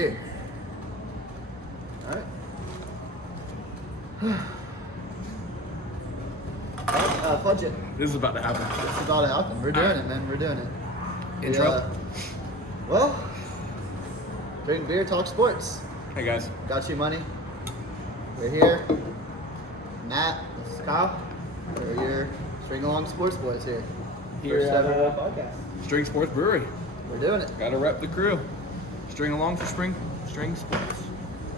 Here. Alright. Fudge it. This is about to happen. It's about to happen. We're doing it, man. We're doing it. Intro? Well, drink beer, talk sports. Hey guys. Got you money. We're here. Matt, this is Kyle. We're your String Along Sports Boys here. Here First at ever podcast. String Sports Brewery. We're doing it. Gotta rep the crew. String along for String Sports.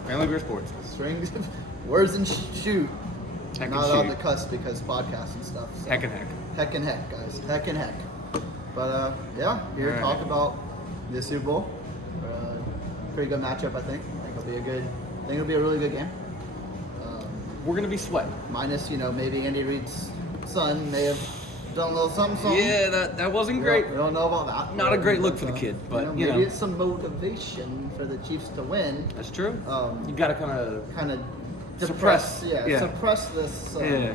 Family Beer Sports. Strings, words and shoot. Heck Not and allowed shoot. to cuss because podcasts and stuff. So. Heck and heck. Heck and heck, guys. Heck and heck. But yeah, here to talk about the Super Bowl. Pretty good matchup, I think. I think it'll be a really good game. We're gonna be sweating. Minus, maybe Andy Reid's son may have done a little something. Yeah, that wasn't great. We don't know about that. Not a great look for the kid, but maybe it's some motivation for the Chiefs to win. That's true. You gotta kind of Suppress suppress this. yeah,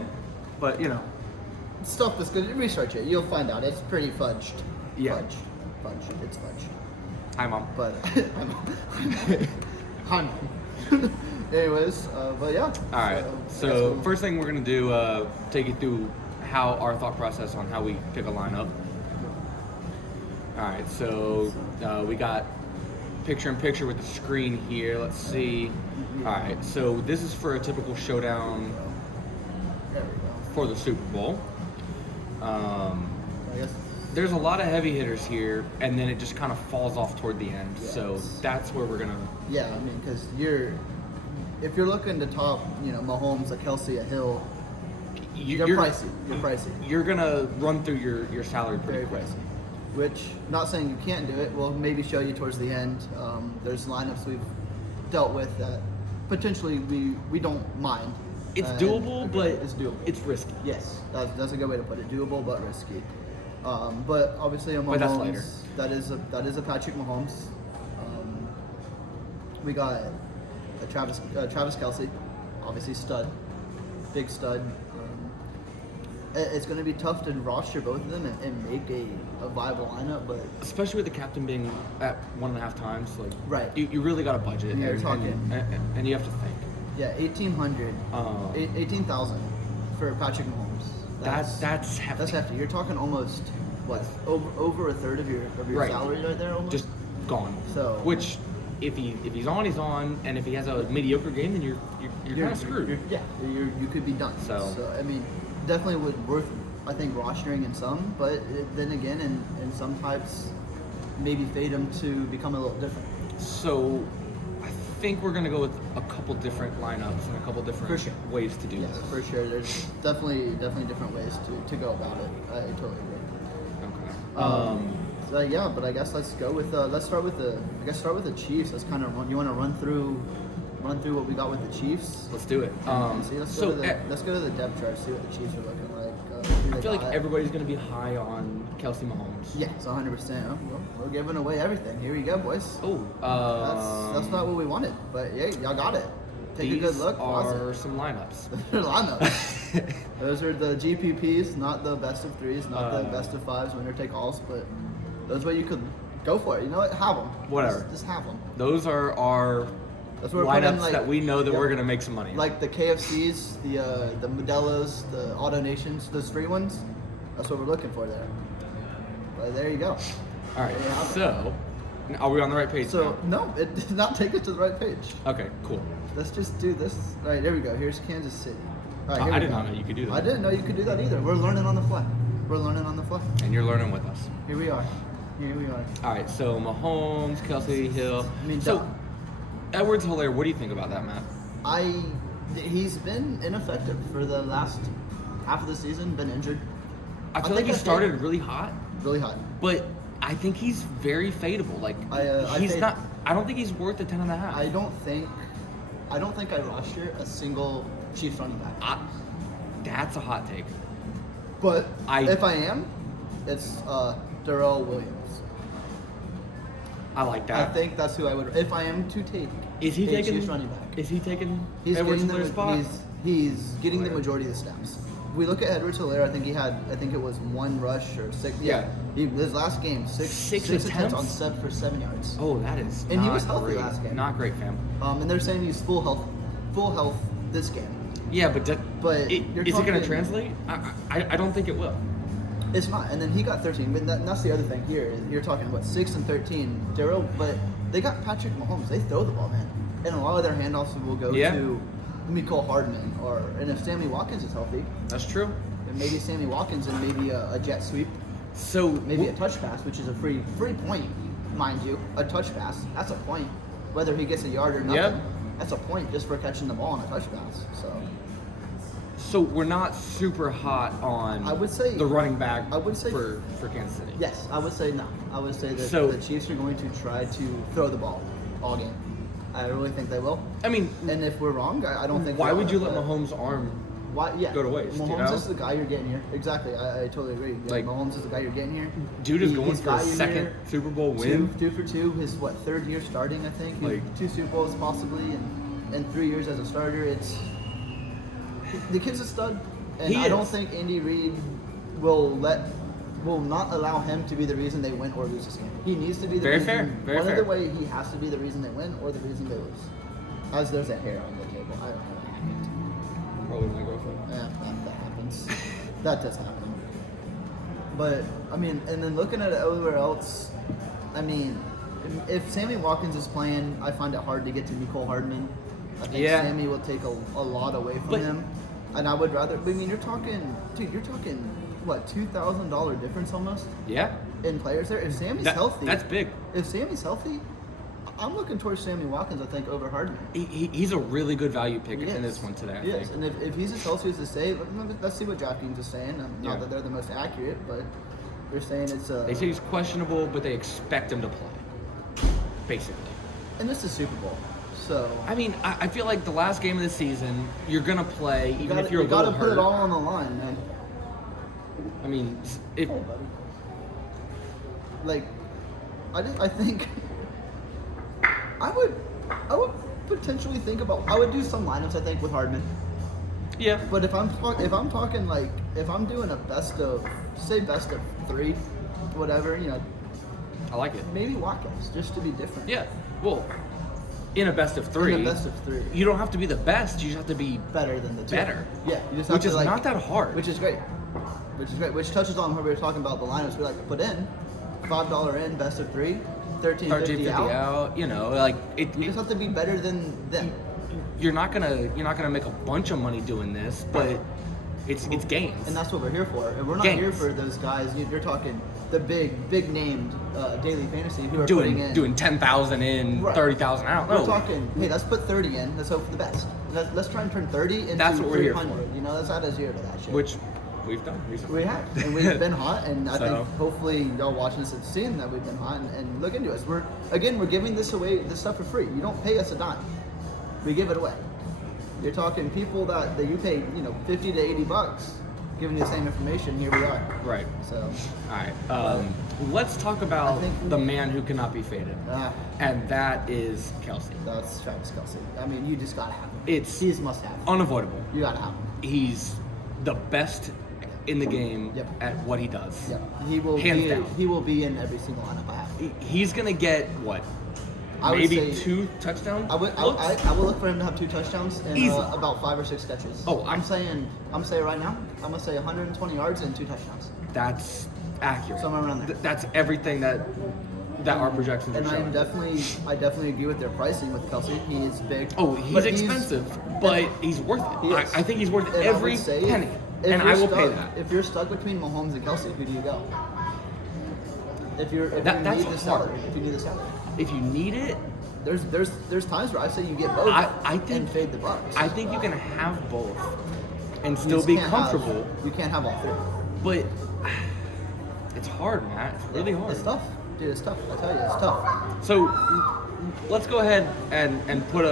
but Stuff that's good. Research it. You'll find out. It's pretty fudged. Yeah. Fudged. It's fudged. Hi mom. But I'm anyways, but yeah. All right. So first thing we're gonna do, take you through how our thought process on how we pick a lineup. All right. So we got picture-in-picture with the screen here. Let's see. All right. So this is for a typical showdown There we go. for the Super Bowl. I guess. There's a lot of heavy hitters here, and then it just kind of falls off toward the end. Yes. So that's where we're gonna. Yeah, I mean, because if you're looking to top, Mahomes, a Kelsey, a Hill, you're pricey. You're pricey. You're gonna run through your salary pretty Very quick. pricey. Which, not saying you can't do it. We'll maybe show you towards the end. There's lineups we've dealt with that potentially we don't mind. It's doable, but it's doable. It's risky. Yes, that's a good way to put it. Doable but risky. But obviously a Mahomes. But that's later. That is a Patrick Mahomes. We got a Travis Kelsey, obviously stud, big stud. It's going to be tough to roster both of them and make a viable lineup, but Especially with the captain being at 1.5 times, like Right. you really got a budget. Yeah, you're and, talking. and you have to think. yeah, 18,000 for Patrick Mahomes. That's hefty. That's hefty. You're talking almost over a third of your Right. salary right there, almost. Just gone. So- which if he's on, he's on, and if he has a mediocre game, then you're kind of screwed. You could be done. So I mean, definitely worth I think rostering in some, but then again in some types maybe fade them to become a little different. So I think we're gonna go with a couple different lineups and a couple different For sure. ways to do Yeah, this. for sure. There's definitely different ways to go about it. I totally agree. Okay. So yeah, but I guess let's go with let's start with the Chiefs. Let's kind of you want to run through what we got with the Chiefs. Let's do it. Let's go to the depth chart. See what the Chiefs are looking like. I feel like everybody's gonna be high on Kelsey Mahomes. Yeah, it's 100%. We're giving away everything. Here we go, boys. Oh, That's not what we wanted, but yeah, y'all got it. Take a good look. These are some lineups. Lineups. Those are the GPPs, not the best of threes, not the best of fives, winner take alls, but those way you could go for it. You know what? Have them. Whatever. Just have them. Those are our That's what we're putting, lineups that we know that yep. we're gonna make some money. Like the KFCs, the Modelo's, the Auto Nations, those free ones. That's what we're looking for there. But there you go. All right. So, are we on the right page? So now? no, it did not take us to the right page. Okay. Cool. Let's just do this. All right, there we go. Here's Kansas City. All right, here I we did go. not know you could do that. I didn't know you could do that either. We're learning on the fly. And you're learning with us. Here we are. All right. So Mahomes, Kelsey, Hill. I mean, so Edwards-Helaire. What do you think about that, Matt? He's been ineffective for the last half of the season. Been injured. I feel like he started really hot. Really hot. But I think he's very fadeable. Like he's fade- not. I don't think he's worth the 10.5. I don't think I roster a single Chiefs running back. That's a hot take. But if I am, it's Darrell Williams. I like that. I think that's who I would. If I am to take, Is he a taking? Chiefs running back? Is he taking He's Edwards getting Hilaire's spot? He's getting the majority of the snaps. we look at Edwards-Helaire. I think it was 1 rush or 6. Yeah. His last game, six attempts on for 7 yards. Oh, that is. And not he was healthy great. last game. Not great, fam. And they're saying he's full health this game. Yeah, but is it going to translate? I don't think it will. It's not. And then he got 13. But that's the other thing here. You're talking, 6 and 13. Daryl, but they got Patrick Mahomes. They throw the ball, man. And a lot of their handoffs will go to Mecole Hardman. And if Sammy Watkins is healthy. That's true. Then maybe Sammy Watkins and maybe a jet sweep. So maybe a touch pass, which is a free point, mind you. A touch pass. That's a point. Whether he gets a yard or nothing. That's a point just for catching the ball on a touch pass. So we're not super hot on I would say, the running back I would say, for Kansas City. Yes, I would say no. I would say that the Chiefs are going to try to throw the ball all game. I really think they will. I mean, and if we're wrong, I don't think. Why would you let Mahomes' arm go to waste? Mahomes is the guy you're getting here. Exactly, I totally agree. Yeah, like, Mahomes is the guy you're getting here. Dude is going for a second Super Bowl win. 2 for 2. His 3rd year starting, I think. 2 Super Bowls possibly, and 3 years as a starter. The kid's a stud. And I don't think Andy Reid will not allow him to be the reason they win or lose this game. He needs to be the reason. Very fair. Either way, he has to be the reason they win or the reason they lose. As there's a hair on the table. I don't know what happened. Probably my girlfriend. Yeah, that happens. That does happen. But, I mean, and then looking at it everywhere else, I mean, if Sammy Watkins is playing, I find it hard to get to Mecole Hardman. I think Sammy will take a lot away from him. And I would rather, I mean, you're talking, what, $2,000 difference almost? Yeah. In players there? If Sammy's healthy. That's big. If Sammy's healthy, I'm looking towards Sammy Watkins, I think, over Hardman. He's a really good value pick in this one today, I think. And if he's as healthy as they say, let's see what DraftKings is saying. Not that they're the most accurate, but they're saying it's They say he's questionable, but they expect him to play, basically. And this is Super Bowl. So I mean, I feel like the last game of the season, you're gonna play even if you're a little hurt. You gotta put it all on the line, man. I mean, if I think I would potentially think about. I would do some lineups. I think with Hardman. Yeah. But if I'm talking like if I'm doing a best of 3, whatever, I like it. Maybe Watkins just to be different. Yeah. Well. In a best of 3. In a best of 3. You don't have to be the best. You just have to be better than the 2. Better. Yeah. You just have which to is not that hard. Which is great. Which touches on what we were talking about the lineups we like to put in. $5 in, best of 3, $13.50 out. You just have to be better than them. You're not gonna make a bunch of money doing this, but it's games. And that's what we're here for. And we're not here for those guys. You're talking the big named daily fantasy who are doing 10,000 in, 30,000 out. We're talking, hey, let's put 30 in. Let's hope for the best. Let's try and turn 30 into that's what we're here for. Let's add a 0 to that shit. Which we've done recently. We have, and we've been hot, and I think hopefully y'all watching this have seen that we've been hot and look into us. We're giving this stuff for free. You don't pay us a dime. We give it away. You're talking people that you pay, $50 to $80, giving you the same information. Here we are. Right. So. All right. Let's talk about the man who cannot be faded, and that is Kelsey. That's Travis Kelsey. I mean, you just gotta have him. He's must have. Unavoidable. You gotta have him. He's the best in the game at what he does. Yep. He will hands down. He will be in every single lineup I have. He's gonna get what? Maybe 2 touchdowns. I will look for him to have 2 touchdowns and about 5 or 6 catches. Oh, I'm saying right now. I'm gonna say 120 yards and 2 touchdowns. That's accurate. Somewhere around there. That's everything that our projections are showing. And I definitely agree with their pricing with Kelsey. He is big. Oh, he's expensive, but he's worth it. I think he's worth every penny. And I will pay that. If you're stuck between Mahomes and Kelsey, who do you go? If you need the salary. If you need it, there's times where I say you get both and fade the Bucks. I think you can have both and still be comfortable. You can't have all 3. But it's hard, Matt. It's really hard. It's tough. Dude, it's tough. I tell you, it's tough. So let's go ahead and put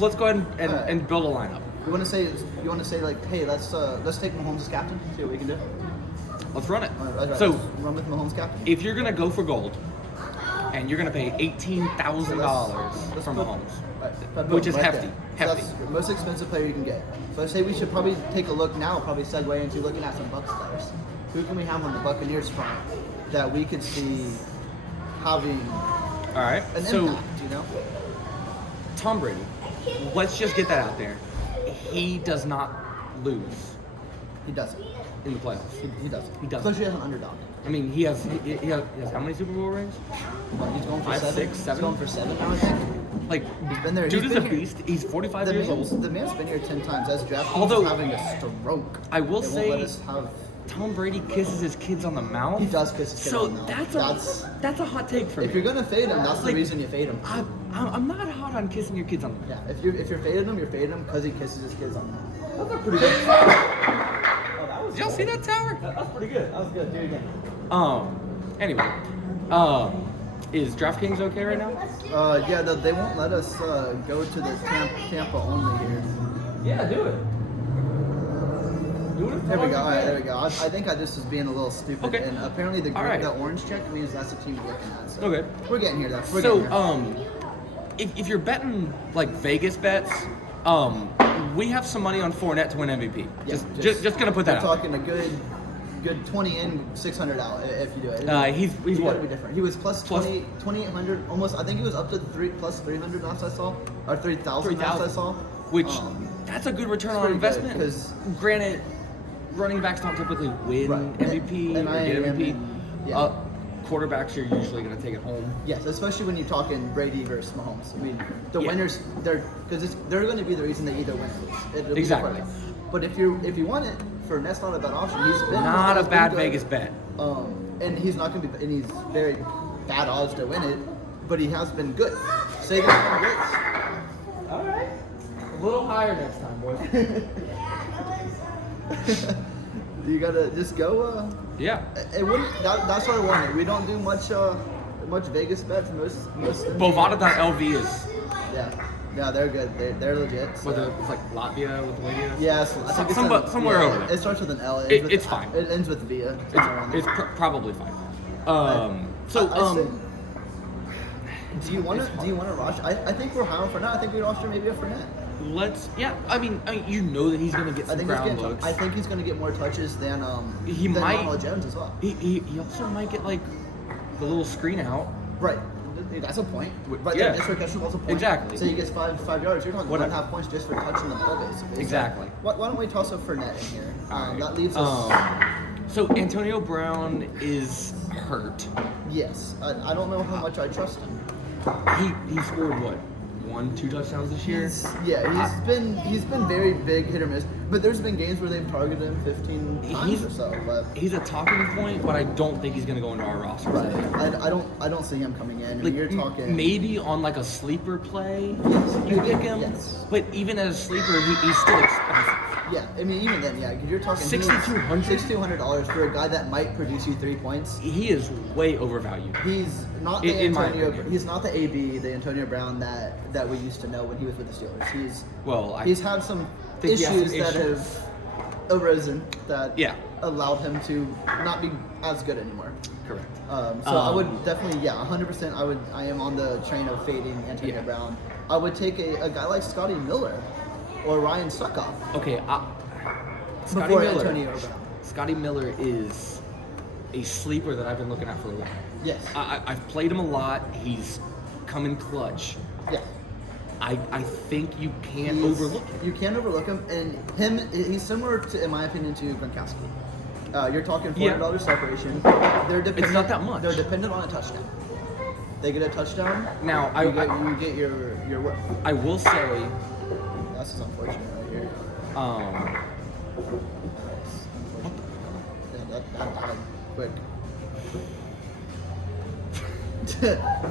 let's go ahead and build a lineup. You want to say like, hey, let's take Mahomes as captain. See what we can do. Let's run it. Right. So let's run with Mahomes captain. If you're gonna go for gold, and you're going to pay $18,000 from Mahomes, Right, which is right hefty. there. Hefty. That's the most expensive player you can get. So I say we should probably take a look now, probably segue into looking at some Bucs players. Who can we have on the Buccaneers front that we could see having All right. an So impact, you know? Tom Brady, let's just get that out there. He does not lose He doesn't. in the playoffs. He doesn't. He doesn't. Especially as an underdog. I mean, he has how many Super Bowl rings? Well, he's going for 5, 7. 6, 7? He's going for 7 now, I think. Like, He's been there. dude He's is a been here. beast. He's 45 The years old. man's been here 10 times. As draft Although- he's having a stroke. I will They won't say- let us have. Tom Brady kisses his kids on the mouth. He does kiss his kids So on the mouth. that's a hot take for me. If you're gonna fade him, that's the Like, reason you fade him. I'm not hot on kissing your kids on the mouth. Yeah, if you're fading him, you're fading him because he kisses his kids on the mouth. That's a pretty good. Did y'all see that tower? That's pretty good. That was good. Do it again. Anyway, is DraftKings okay right now? Yeah, they won't let us go to the Tampa only here. Yeah, do it. Do it. There we go. All right, there we go. I think I just was being a little stupid. Okay. And apparently the All right. orange check means that's the team we're looking at. So Okay. We're getting here, though. We're So, getting here. if you're betting like Vegas bets, we have some money on Fournette to win MVP. Yeah, Just gonna put that we're out. talking a good 20 in, 600 out if you do it. He's He's got what? to be different. He was plus Plus- 2,800 almost. I think he was up to plus 300 last I saw, or 3,000 last I 3,000. saw. Which that's a good return on pretty good, investment. 'cause- Granted, running backs don't typically win Right. MVP And or I get am MVP. in- yeah. Quarterbacks are usually gonna take it home. Yes, especially when you're talking Brady versus Mahomes. I mean, the Yeah. winners, they're going to be the reason they either win or lose. It'll be Exactly. important. But if you want it, Fournette's not a bad option. He's been Not a he's been bad good. Vegas bet. And he's not going to be, and he's very bad odds to win it, but he has been good. Say that he All right. A little higher next time, boys. You gotta just go. Yeah. It wouldn't. That's what I wanted. We don't do much Vegas bets. Most. Bovada.lv is Yeah, they're good. They're legit. So. whether it's like Latvia, Lithuania. Yes, I think it's somewhere over there. It starts with an L. It's fine. It ends with Via. It's probably fine. Do you want to rush? I think we're high on Fournette. I think we'd roster maybe a Fournette. I mean, you know that he's gonna get I some think he's ground getting. looks. I think he's going to get more touches than He than might- Ronald Jones as well. He also might get like the little screen out. Right. That's a point. Right Yeah. there, just for catching balls a point. Exactly. So he gets five yards. You're talking Whatever. 1.5 points just for touching the ball, basically. Exactly. So why don't we toss a Fournette in here? Alright. That leaves us. So Antonio Brown is hurt. Yes. I don't know how much I trust him. He scored what? 1-2 touchdowns this year. He's been very big hit or miss, but there's been games where they've targeted him 15 times or so. But He's a talking point, but I don't think he's gonna go into our roster. right, today. I don't see him coming in. Like You're talking maybe on like a sleeper play, Yes. you pick him. Yes. But even as a sleeper, he's still expensive. Yeah, I mean even then, yeah, you're talking $6,200 for a guy that might produce you 3 points. He is way overvalued. He's not the In my Antonio. opinion. He's not the AB, the Antonio Brown that we used to know when he was with the Steelers. I He's had some think he has issues some that issues. have arisen that Yeah. allowed him to not be as good anymore. correct. So I would definitely, 100%. I am on the train of fading Antonio Yeah. Brown. I would take a guy like Scotty Miller or Ryan Suckoff Okay, Scotty before Miller. Antonio Brown. Scotty Miller is a sleeper that I've been looking at for a while. Yes. I've played him a lot. He's come in clutch. Yeah. I think you can't He's- overlook him. You can't overlook him, and he's similar to, in my opinion, to Gronkowski. You're talking $400 separation. They're dependent. not that much. They're dependent on a touchdown. They get a touchdown. Now, you get your worth. I will say, That's just unfortunate right here. That died quick.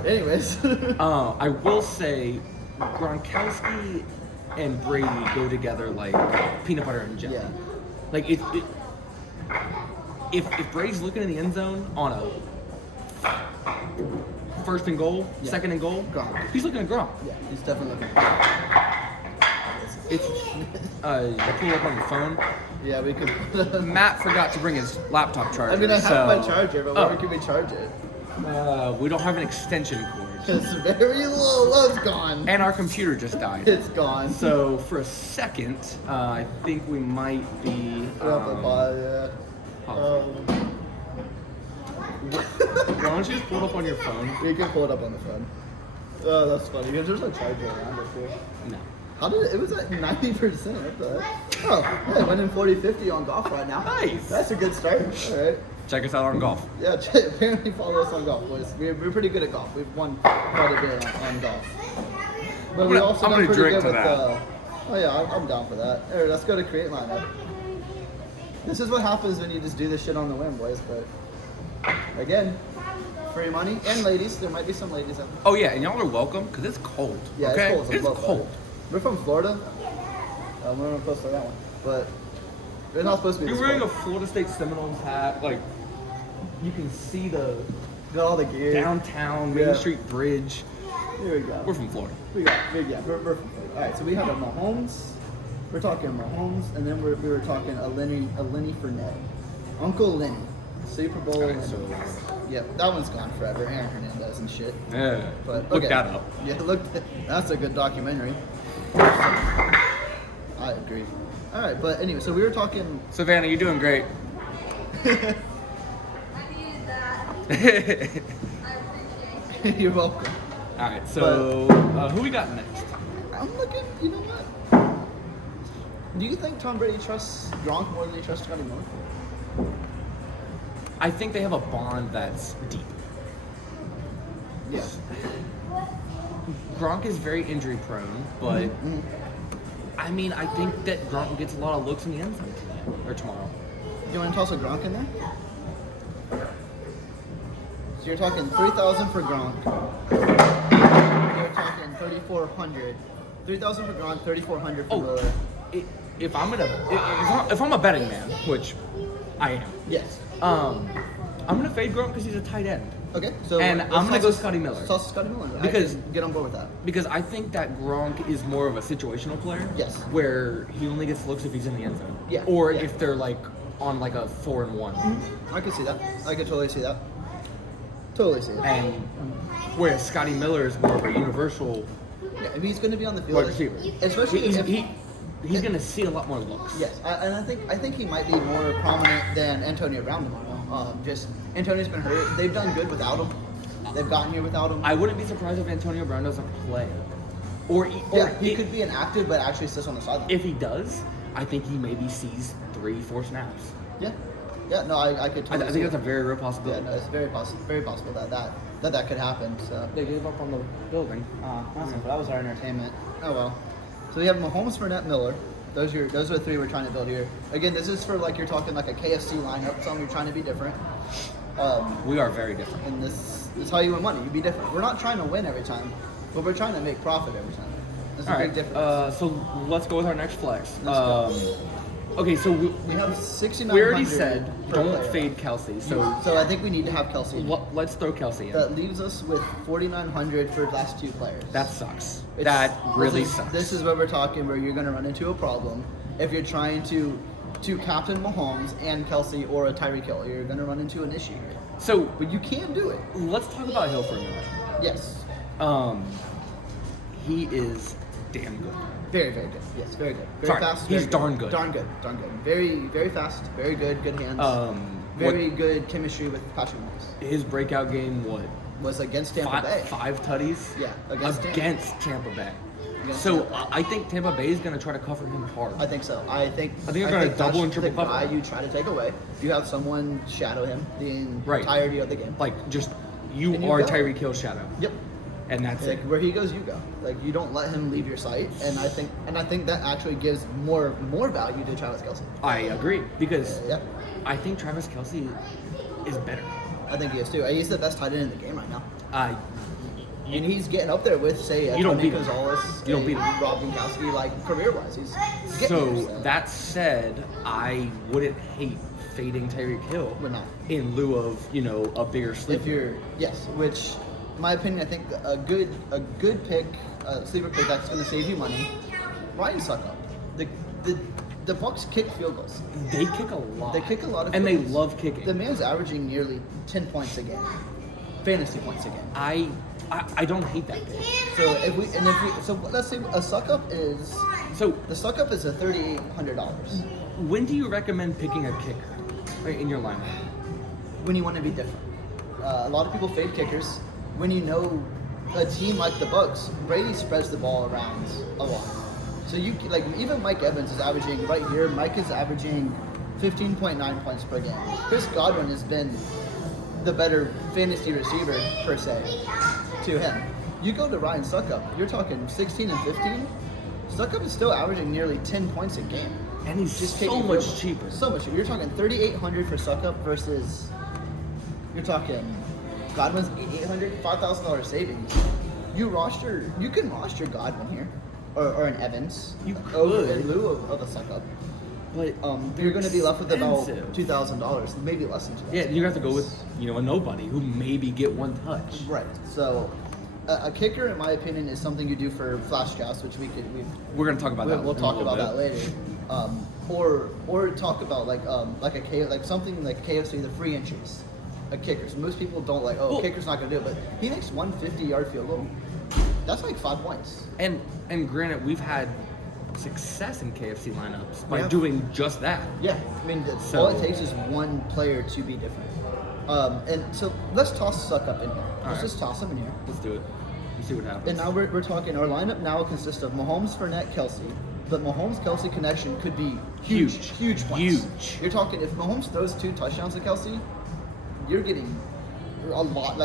Anyways. I will say, Gronkowski and Brady go together like peanut butter and jelly. Yeah. Like if Brady's looking in the end zone on a first and goal, Yeah. second and goal, Gronk. he's looking at Gronk. Yeah, he's definitely looking. It's I pull up on your phone. Yeah, we could. Matt forgot to bring his laptop charger. I mean, I have so- my charger, but where Oh. can we charge it? We don't have an extension cord. It's very low. Oh, it's gone. And our computer just died. It's gone. So for a second, I think we might be. Yeah. Why don't you just pull it up on your phone? You can pull it up on the phone. Oh, that's funny because there's a charger around it too. No. How did it was at 90%? What the heck? Oh, yeah, went in 40-50 on golf right now. Nice. That's a good start. All right. Check us out on golf. Yeah, apparently follow us on golf, boys. We're pretty good at golf. We've won quite a bit on golf. But we also I'm done gonna pretty drink good to with. that. Oh yeah, I'm down for that. All right, let's go to create lineup. This is what happens when you just do this shit on the whim, boys. But again, free money and ladies. There might be some ladies out there. Oh yeah, and y'all are welcome because it's cold. Yeah, okay? it's cold. It's cold. We're from Florida. We're not close to that one, but they're not supposed to be. You're this wearing a cold. Florida State Seminoles hat. Like you can see the Got all the gear. downtown Main Yeah. Street Bridge. Here we go. We're from Florida. We got big, yeah. We're from Florida. All right, so we have a Mahomes. We're talking Mahomes, and then we were talking a Lenny Fournette, Uncle Lenny, Super Bowl. Alright, so Yep, that one's gone forever. Aaron Hernandez and shit. yeah, But look okay. that up. Yeah, look. That's a good documentary. I agree. All right, but anyway, so we were talking. Savannah, you're doing great. I needed that. I appreciate it. You're welcome. All right, so who we got next? I'm looking. You know what? Do you think Tom Brady trusts Gronk more than he trusts Scotty Miller? I think they have a bond that's deep. Yeah. Gronk is very injury prone, but Mhm. I mean, I think that Gronk gets a lot of looks in the end zone tonight or tomorrow. You want to toss a Gronk in there? So you're talking 3,000 for Gronk. You're talking 3,400. 3,000 for Gronk, 3,400 for Oh, Miller. if I'm a betting man, which I am, Yes. I'm gonna fade Gronk because he's a tight end. Okay. So And let's I'm gonna toss go a- Scotty Miller. Toss a Scotty Miller. Because- I can get on board with that. Because I think that Gronk is more of a situational player. Yes. Where he only gets looks if he's in the end zone. Yeah, Or yeah. if they're like on like a 4-1. I can see that. I can totally see that. Totally see it. And whereas Scotty Miller is more of a universal Yeah, if he's going to be on the field, wide receiver. especially He's, if he's gonna see a lot more looks. Yes, and I think he might be more prominent than Antonio Brown tomorrow. Just Antonio's been hurt. They've done good without him. They've gotten here without him. I wouldn't be surprised if Antonio Brown doesn't play. Or he could be inactive, but actually sits on the sideline. If he does, I think he maybe sees 3-4 snaps. Yeah, no, I could. I Totally think see that's a it. very real Yeah, possibility. no, it's very possible that could happen. So, They gave up on the building. that was our entertainment. Oh well. So we have Mahomes, Fournette, Miller. Those are the three we're trying to build here. Again, this is for like you're talking like a KFC lineup. Some you're trying to be different. We are very different. And this is how you win money. You be different. We're not trying to win every time, but we're trying to make profit every time. There's a All big right. difference. So let's go with our next flex. Let's go. Okay, so We have 6,900. we already said per don't player. fade Kelsey. So So I think we need to have Kelsey. in. let's throw Kelsey in. That leaves us with 4,900 for the last two players. That sucks. It's- That really this is, sucks. This is what we're talking where you're going to run into a problem if you're trying to captain Mahomes and Kelsey or a Tyreek Hill. You're going to run into an issue here. So But you can do it. let's talk about Hill for a minute. Yes. He is damn good. Very, very good. Yes, very good. Very Sorry, fast. he's very darn good. Darn good. Darn good. Very, very fast. Very good. Good hands. What Very good chemistry with Patrick Mahomes. his breakout game? What Was against Tampa Bay. five tutties? Yeah, against Tampa Bay. Against So Tampa. I think Tampa Bay is going to try to cover him hard. I think so. I think they're gonna double and that's triple the guy cover. you try to take away. You have someone shadow him the Right. entirety of the game. Like just you And you are go. Tyreek Hill shadow. Yep. And that's Like it. where he goes, you go. Like you don't let him leave your sight, and I think that actually gives more value to Travis Kelce. I agree because Yeah, I think Travis Kelsey is better. I think he is too. He's the best tight end in the game right now, You, and he's getting up there with say You don't Tony beat him. Gonzalez, You don't beat him. Rob Gronkowski, like career wise, he's getting there, so that said, I wouldn't hate fading Tyreek Hill Would not. in lieu of a bigger if sleeper. you're which in my opinion, I think a good pick, sleeper pick that's going to save you money. Ryan Suckup. The Bucks kick field goals. They kick a lot. They kick a lot of and field they goals. love kicking. The man's averaging nearly 10 points a game. fantasy points a game. I don't hate that pick. So let's say a suck up is So the suck up is a $3,800 when do you recommend picking a kicker in your lineup? when you want to be different. A lot of people fade kickers when you know a team like the Bucks. Brady spreads the ball around a lot, so you like even Mike Evans is averaging right here. Mike is averaging 15.9 points per game. Chris Godwin has been the better fantasy receiver per se to him. You go to Ryan Suckup, you're talking 16 and 15. Suckup is still averaging nearly 10 points a game. And he's Just so taking much over. cheaper. So much cheaper. You're talking 3,800 for Suckup versus you're talking Godwin's 800, $5,000 savings. You can roster Godwin here or an Evans. You over could. in lieu of a Suckup. But You're going to be left with about expensive. $2,000, maybe less than $2,000. Yeah, you have to go with a nobody who maybe get one touch. Right. So, a kicker, in my opinion, is something you do for flash drafts, which We're gonna talk about that. we'll in a talk little about bit. that later. Or talk about like something like KFC, the free entries, a kicker. So most people don't like, Well- kicker's not gonna do it, but he makes 150-yard field goal. That's like 5 points. And granted, we've had success in KFC lineups by Yeah. doing just that. Yeah, I mean, So- all it takes is one player to be different. And so let's toss Suck up in here. Let's right. just toss him in here. Let's do it. Let's see what happens. And now we're talking, our lineup now consists of Mahomes, Fournette, Kelsey. But Mahomes-Kelsey connection could be huge points. Huge. You're talking, if Mahomes throws 2 touchdowns to Kelsey, you're getting a lot.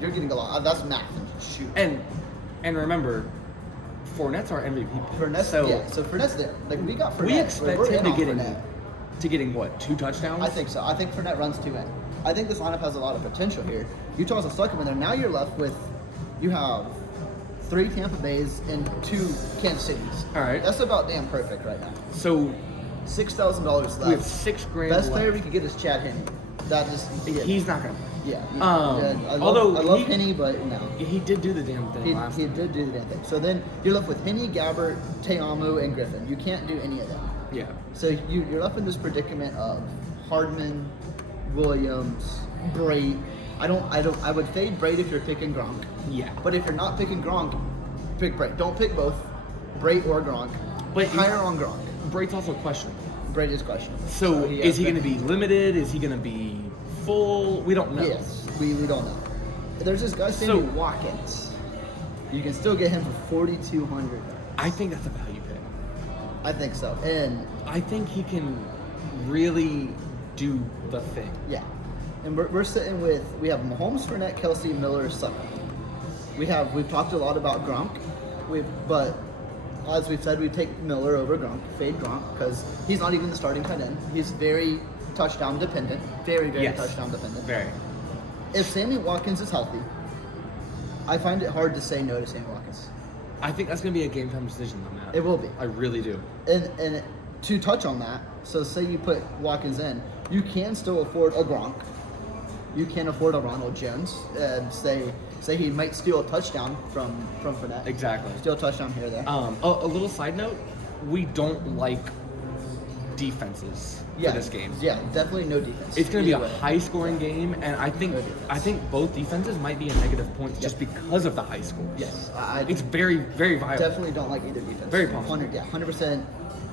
You're getting a lot. That's math. Shoot. And remember, Fournette's our MVP. Fournette, so so Fournette's there. Like, we got Fournette. we expect We're him in to on Fournette. getting what, 2 touchdowns? I think so. I think Fournette runs 2 in. I think this lineup has a lot of potential here. You toss a Suck him in there. Now you're left with, you have 3 Tampa Bays and 2 Kansas Cities. All right. That's about damn perfect right now. So $6,000 left. we have $6,000 Best player we left. could get is Chad Henne. That just He's not gonna play. yeah. I although love he- Henne, but no. He did do the damn thing He last time. did do the damn thing. So then you're left with Henne, Gabbert, Te'amu, and Griffin. You can't do any of them. Yeah. So you're left in this predicament of Hardman, Williams, Brait. I would fade Brait if you're picking Gronk. Yeah. But if you're not picking Gronk, pick Brait. Don't pick both, Brait or Gronk. But higher on Gronk. Brait's also questionable. Brait is questionable. So is he has going to be limited? Is he going to be full? We don't know. Yes, we don't know. There's this guy Sammy Watkins. You can still get him for $4,200. I think that's a value pick. I think so. And I think he can really do the thing. yeah, and we're sitting with, we have Mahomes, Fournette, Kelsey, Miller, Sucker. We've talked a lot about Gronk. But as we've said, we take Miller over Gronk, fade Gronk, because he's not even the starting tight end. He's very touchdown dependent. Very Yes. touchdown dependent. Very. If Sammy Watkins is healthy, I find it hard to say no to Sammy Watkins. I think that's going to be a game time decision on that. It will be. I really do. And to touch on that, so say you put Watkins in, you can still afford a Gronk. You can afford a Ronald Jones. And say he might steal a touchdown from Fournette. Exactly. Steal a touchdown here or there. A little side note, we don't like defenses for this game. Yeah, definitely no defense. It's going to be a Either way. high-scoring game, and I think No defense. both defenses might be a negative points just because of the high scores. Yes, It's very, very viable. definitely don't like either defense. Very possible. 100%.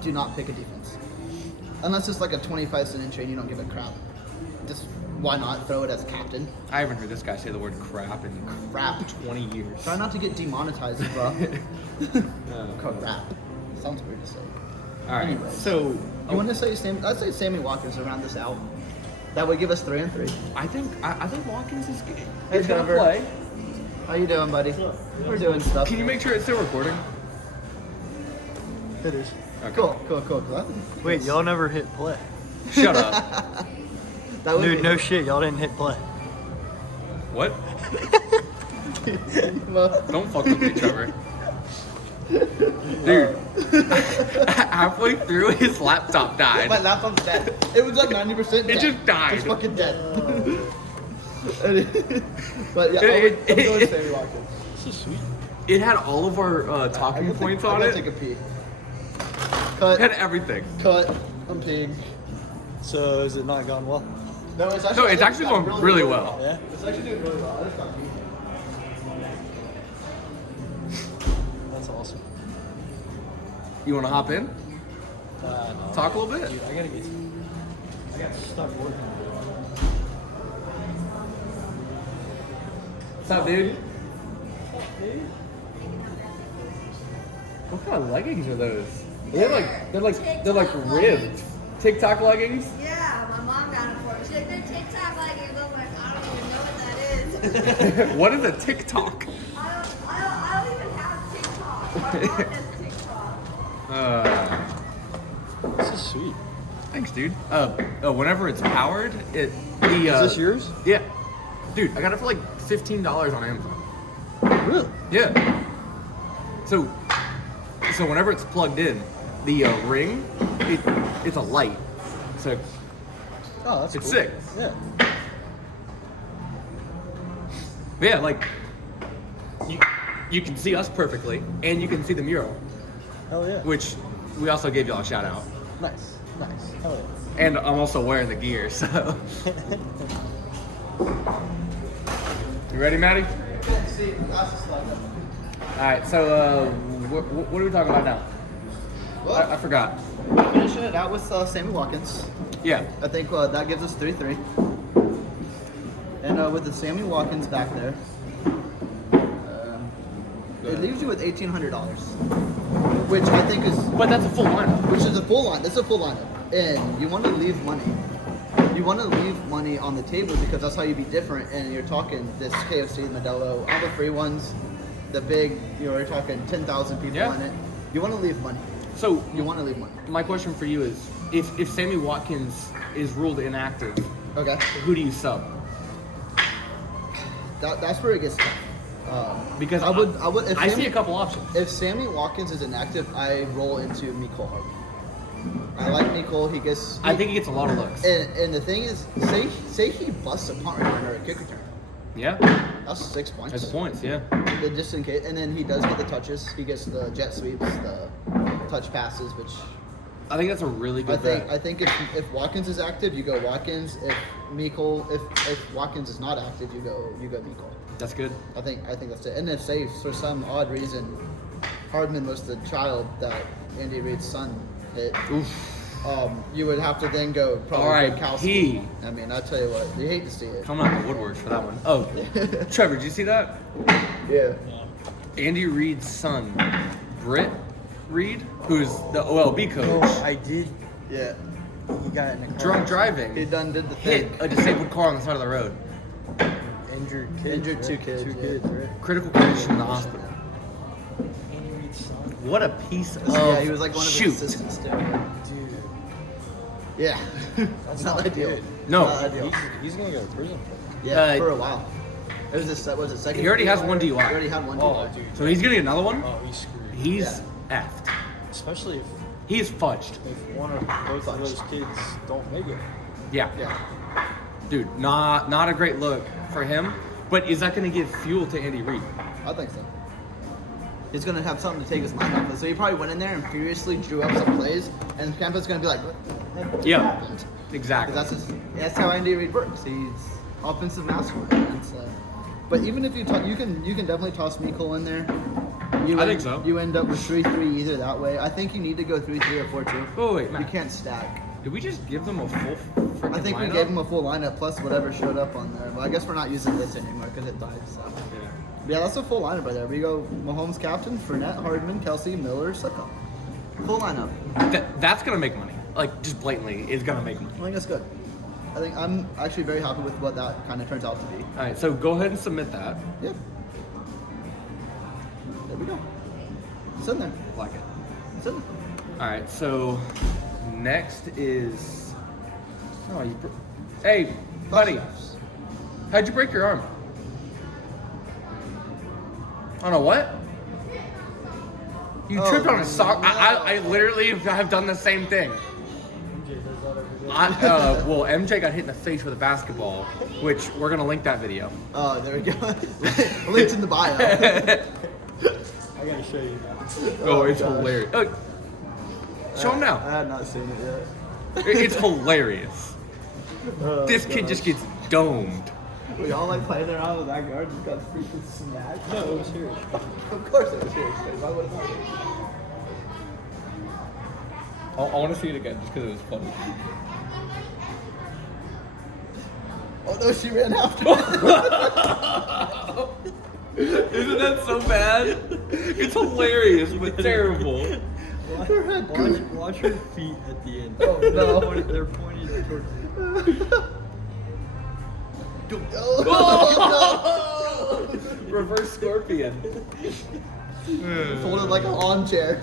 Do not pick a defense, unless it's like a 25-cent entry and you don't give a crap. Just why not throw it as captain? I haven't heard this guy say the word crap in Crap. 20 years. Try not to get demonetized, bro. Crap. Sounds weird to say. All right, Anyways. so You want to say I'd say Sammy Watkins to round this out. That would give us 3 and 3. I think Watkins is good. Hey, He's gonna Trevor. play. How you doing, buddy? We're doing stuff. Can you make sure it's still recording? It is. Okay. Cool. Wait, y'all never hit play. Shut up. That would Dude, be- no shit, y'all didn't hit play. What? Well, Don't fuck with me, Trevor. Dude, halfway through, his laptop my died. laptop's dead. It was like 90% dead. It just died. It's fucking dead. But yeah, I'm going Sammy Watkins. This is sweet. It had all of our I talking gotta points take, on I it. gotta take a pee. It Cut. had everything. Cut. I'm peeing. So, is it not gone well? No, it's actually going really well. Yeah. It's actually doing really well. I just got beat. That's awesome. You want to hop in? No. Talk a little bit. Dude, I got stuck working. What's up, dude? What kind of leggings are those? They're like ribbed. TikTok leggings? Yeah, my mom got it for me. She's like, they're TikTok leggings. I'm like, I don't even know what that is. What is a TikTok? I don't even have TikTok. My mom has TikTok. This is sweet. Thanks, dude. Whenever it's powered, Is this yours? Yeah. Dude, I got it for like $15 on Amazon. Really? Yeah. So whenever it's plugged in, the ring, it's a light. So Oh, that's it's cool. sick. Yeah. But yeah, like you can see us perfectly, and you can see the mural, Hell yeah. which we also gave y'all a shout out. Nice. Nice. Hell And I'm also wearing the gear, so. yeah. You ready, Maddie? Can't see. Glasses like All right. So what are we talking about now? I forgot. Finishing it out with Sammy Watkins. Yeah. I think that gives us 3-3. And with the Sammy Watkins back there, it leaves you with $1,800, which I think is, But that's a full lineup. which is a full line. This is a full lineup, and you want to leave money. You want to leave money on the table because that's how you be different. And you're talking this KFC, Modelo, all the free ones, the big. You're talking 10,000 people Yeah. on it. You want to leave money. So You want to leave money. my question for you is, if Sammy Watkins is ruled inactive, Okay. who do you sub? That's where it gets tough. Because I would. If I Sammy, see a couple options. If Sammy Watkins is inactive, I roll into Mecole Hardman. I like Mecole. He gets. I think he gets a lot of looks. And the thing is, say he busts a punt return or a kick return. Yeah. That's 6 points. That's points. Yeah. Just in case, and then he does get the touches. He gets the jet sweeps, the touch passes, which I think that's a really good bet. I think if Watkins is active, you go Watkins. If Watkins is not active, you go Mecole. That's good. I think that's it. And if say for some odd reason Hardman was the child that Andy Reid's son hit, you would have to then go probably R.I.P. I mean, I tell you what, you hate to see it. Coming out the woodworks for that one. Oh, Trevor, did you see that? Yeah. Andy Reid's son, Britt Reid, who's the OLB coach, Oh, I did. Yeah. He got in a car. drunk driving, He did the hit thing. a disabled car on the side of the road. Injured kids. Injured right? two kids, Two yeah. kids, right? Critical condition in the hospital. Andy Reid's son. What a piece of Yeah, he was like one of shoot. his assistants too. Dude. Yeah. That's not not ideal. good. No. Not ideal. He's gonna go to prison for Yeah, Uh, for a while. It was his second. He already has DUI? one DUI. He already had one that. Oh, DUI. dude. So he's gonna get another one. Oh, he's screwed. He's effed. Especially He is fudged. if one or both of those kids don't make it. Yeah. Yeah. Dude, not a great look for him. But is that gonna give fuel to Andy Reid? I think so. He's gonna have something to take his mind off of. So he probably went in there and furiously drew up some plays, and Campa's gonna be like, "What Yeah. happened?" Exactly. Because that's how Andy Reid works. He's offensive mastermind. But even if you you can definitely toss Mecole in there. I think so. You end up with 3-3 either that way. I think you need to go 3-3 or 4-2. Oh wait, You Matt. can't stack. Did we just give them a full freaking I think we lineup? gave him a full lineup plus whatever showed up on there. But I guess we're not using this anymore because it died. So Yeah. yeah, that's a full lineup right there. We go Mahomes captain, Fournette, Hardman, Kelsey, Miller, Sicko. Full lineup. That's gonna make money. Like just blatantly, is gonna make money. I think that's good. I think I'm actually very happy with what that kind of turns out to be. All right, so go ahead and submit that. Yeah. There we go. It's in there. Like it. It's in there. All right, so next is. Oh, you. Hey, buddy, how'd you break your arm? On a what? You Oh, tripped on a sock. no. I literally have done the same thing. MJ does that every day. Well, MJ got hit in the face with a basketball, which we're gonna link that video. Oh, there we go. Linked in the bio. I gotta show you now. Oh, it's gosh. hilarious. Show him I now. had not seen it yet. It's hilarious. This kid just gets domed. We all like playing around in the backyard and got freaking smacked. No, it was here. Of course it was here. Why would it not be? I want to see it again just because it was funny. Oh no, she ran after me. Isn't that so bad? It's hilarious, but terrible. Watch her feet at the end. Oh, no. They're pointing towards you. Oh, Reverse scorpion. no. Folded like an lawn chair.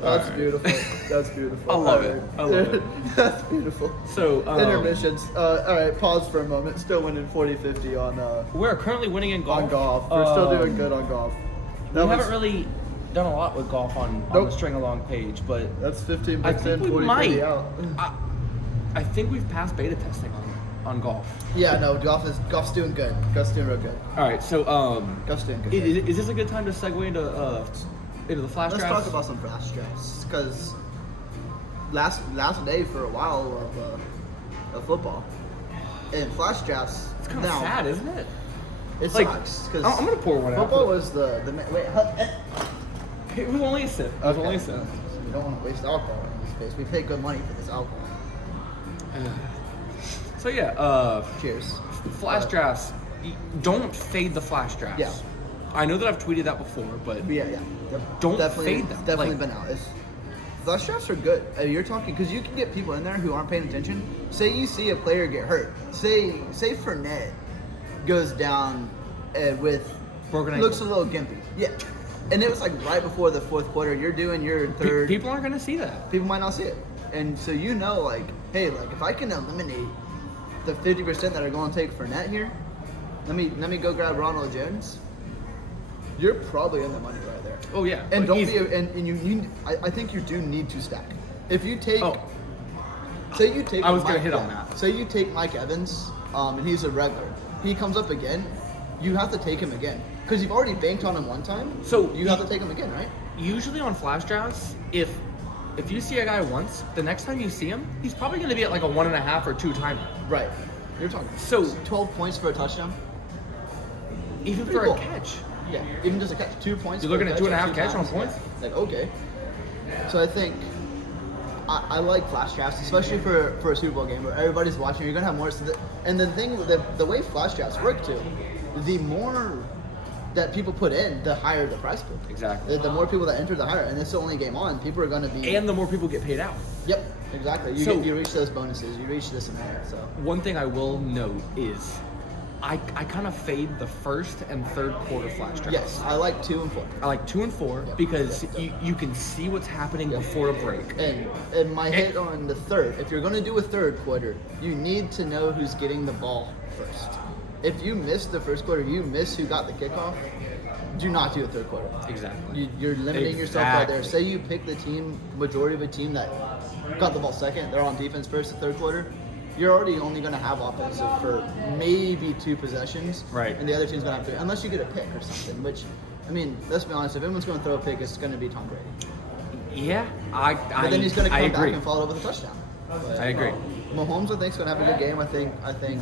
That's Alright. beautiful. That's beautiful. I love it. I love it. That's beautiful. So, Intermissions. Alright, pause for a moment. Still winning 40-50 we're currently winning in golf. on golf. We're still doing good on golf. We haven't really done a lot with golf on the Nope. string along page, but That's 15 I picks think in, we 40 might. out. I think we've passed beta testing on golf. Yeah, no, golf's doing good. Golf's doing real good. All right, so Golf's doing good. is this a good time to segue into the flash Let's drafts? talk about some flash drafts because last day for a while of football and flash drafts. It's kind of sad, isn't it? It Like, sucks because I'm gonna pour one out. football was the wait. It was only a sip. It was only a sip. We don't want to waste alcohol in this case. We pay good money for this alcohol. So yeah, Cheers. flash drafts. Don't fade the flash drafts. Yeah. I know that I've tweeted that before, but Yeah. Yep. Don't definitely, fade them. Definitely Like- been out. Flash drafts are good. You're talking because you can get people in there who aren't paying attention. Say you see a player get hurt. Say Fournette goes down with Broken looks a ankle. little gimpy. Yeah, and it was like right before the fourth quarter. You're doing your third. people aren't gonna see that. People might not see it, and so you know, like, hey, like if I can eliminate the 50% that are going to take Fournette here, let me go grab Ronald Jones. You're probably in the money right there. Oh yeah, And like, don't easy. be and you need. I think you do need to stack. If you take, Oh. say you take. I was gonna Mike- hit on yeah, that. Say you take Mike Evans, and he's a regular. He comes up again. You have to take him again because you've already banked on him one time. So you have to take him again, right? Usually on flash drafts, if you see a guy once, the next time you see him, he's probably gonna be at like a 1.5 or 2 timer. Right. You're talking. So 12 points for a touchdown. even Pretty for cool. a catch, Yeah, even just a catch, 2 points. You're for a looking at catch 2.5 2 catch on times. points? Yeah. Like, okay. So I think I like flash drafts, especially for a Super Bowl game where everybody's watching. You're gonna have more. And the thing, the way flash drafts work too, the more that people put in, the higher the price pool. Exactly. The more people that enter, the higher. And it's the only game on. People are gonna be. and the more people get paid out. Yep. Exactly. So- You reach those bonuses. You reach this amount. So. One thing I will note is I kind of fade the first and third quarter flash drafts. Yes, I like 2 and 4. I like 2 and 4 Yep. because Yep. you can see what's happening Yep. before a break. And my hit on the third, if you're going to do a third quarter, you need to know who's getting the ball first. If you miss the first quarter, you miss who got the kickoff, do not do a third quarter. Exactly. You're limiting yourself right there. Exactly. Say you pick the team, majority of a team that got the ball second, they're on defense first, the third quarter. You're already only going to have offensive for maybe 2 possessions. Right. And the other team's going to have 3, unless you get a pick or something, which, I mean, let's be honest, if anyone's going to throw a pick, it's going to be Tom Brady. Yeah, But then he's going to I come back agree. and follow it up with a touchdown. But I agree. Mahomes, I think, is going to have a good game. I think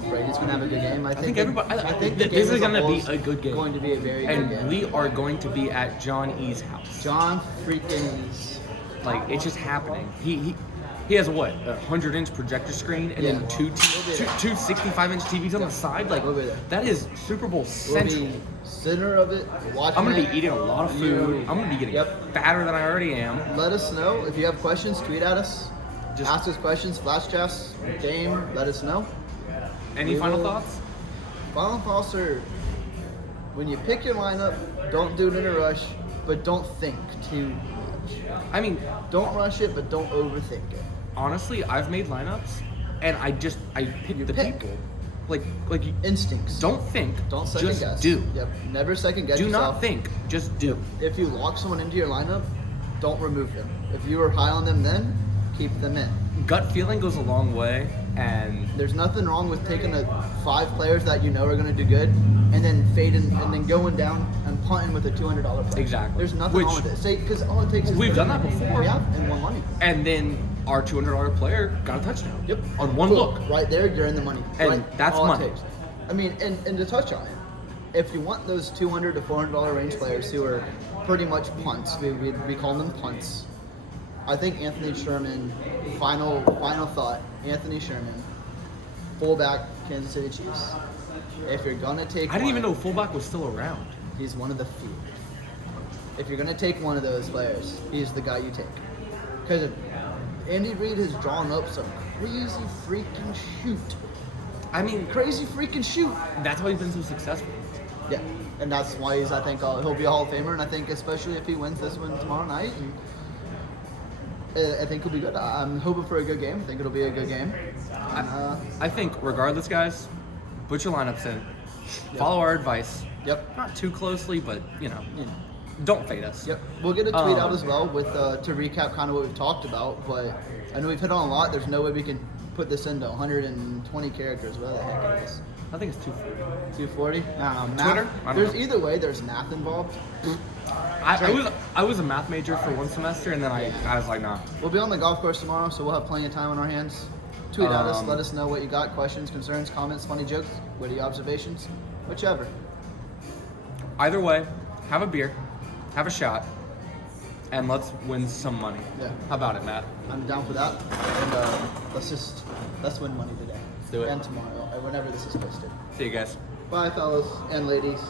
Brady's going to have a good game. I think the- everybody- I think the this game is as gonna whole be is a good game. Going to be a very good And game. we are going to be at John E's house. John freaking East. Like, it's just happening. He has what, a 100-inch projector screen and then Yeah. two 65-inch TVs on the side. Like, We'll be there. that is Super Bowl We'll central. be center of it. Watching I'm gonna it. be eating a lot of food. I'm gonna be getting Yep. fatter than I already am. Let us know if you have questions. Tweet at us. Just- Ask us questions. Flash drafts. Game. Let us know. Any We final will- thoughts? Final thoughts are: when you pick your lineup, don't do it in a rush, but don't think too much. I mean, Don't rush it, but don't overthink it. honestly, I've made lineups, and I pick You the pick. people. Like you Instincts. don't think, Don't second just guess. do. Yep. Never second guess Do yourself. not think, just do. If you lock someone into your lineup, don't remove them. If you were high on them then, keep them in. Gut feeling goes a long way, And there's nothing wrong with taking 5 players that you know are going to do good, and then fading, and then going down and punting with a $200 player. Exactly. There's nothing wrong with it. Say, because all it takes is we've done that before. We have, and won money. And then our $200 player got a touchdown. Yep. On one Boom. look. Right there, you're in the money. And right, that's all money. It takes. I mean, and to touch on it, if you want those $200 to $400 range players who are pretty much punts, we call them punts. I think Anthony Sherman, final thought, Anthony Sherman, fullback, Kansas City Chiefs. If you're going to take I didn't even know fullback was still around. he's one of the few. If you're going to take one of those players, he's the guy you take. Because Andy Reid has drawn up some crazy freaking shoot. I mean, Crazy freaking shoot. that's why he's been so successful. Yeah, and that's why I think he'll be a Hall of Famer, and I think especially if he wins this one tomorrow night, and I think he'll be good. I'm hoping for a good game. I think it'll be a good game. I think, regardless, guys, put your lineups in. Follow our advice. Yep. Not too closely, but, don't fade us. Yep. We'll get a tweet out as well with to recap kind of what we've talked about, but I know we've hit on a lot. There's no way we can put this into 120 characters. What the heck is this? I think it's 240. 240? I don't know. Twitter? Math, I don't there's know. either way. There's math involved. I was a math major for one semester, and then I was like, nah. We'll be on the golf course tomorrow, so we'll have plenty of time on our hands. Tweet at us, Um, let us know what you got, questions, concerns, comments, funny jokes, witty observations, whichever. Either way, have a beer, have a shot, and let's win some money. Yeah. How about it, Matt? I'm down for that, and let's win money today. do it. And tomorrow, or whenever this is posted. See you guys. Bye, fellas and ladies.